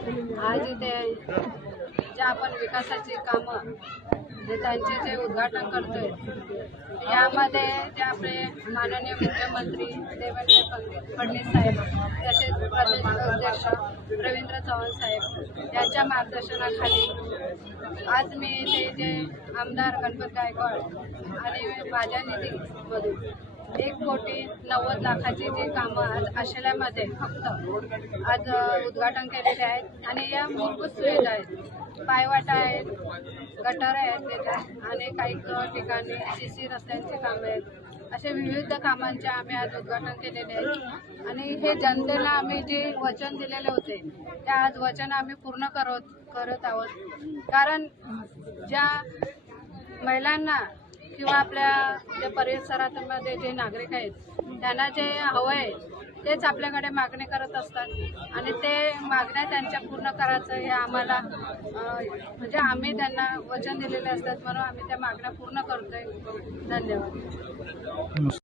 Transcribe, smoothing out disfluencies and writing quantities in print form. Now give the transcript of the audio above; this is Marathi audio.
आज इथे जे आपण विकासाची कामं जे त्यांचे जे उद्घाटन करतोय यामध्ये जे आपले माननीय मुख्यमंत्री देवेंद्र फडणवीस साहेब तसेच प्रदेश अध्यक्ष रवींद्र चव्हाण साहेब यांच्या मार्गदर्शनाखाली आज मी इथे जे आमदार गणपत गायकवाड आणि माझ्या निधीमधून 1,90,00,000 जी कामं आज आशिल्यामध्ये फक्त आज उद्घाटन केलेले आहेत आणि या मूलभूत सुविधा आहेत, पायवाटा आहेत, गटार आहेत त्याच्यात आणि काही ठिकाणी CC रस्त्यांची कामं आहेत. असे विविध कामांचे आम्ही आज उद्घाटन केलेले आहेत आणि हे जनतेला आम्ही जे वचन दिलेले होते त्या आज वचन आम्ही पूर्ण करत आहोत. कारण ज्या महिलांना किंवा आपल्या ज्या परिसरामध्ये जे नागरिक आहेत त्यांना जे हवं आहे तेच आपल्याकडे मागणी करत असतात आणि ते मागण्या त्यांच्या पूर्ण करायचं हे आम्हाला म्हणजे आम्ही त्यांना वचन दिलेले असतात म्हणून आम्ही त्या मागण्या पूर्ण करतोय. धन्यवाद.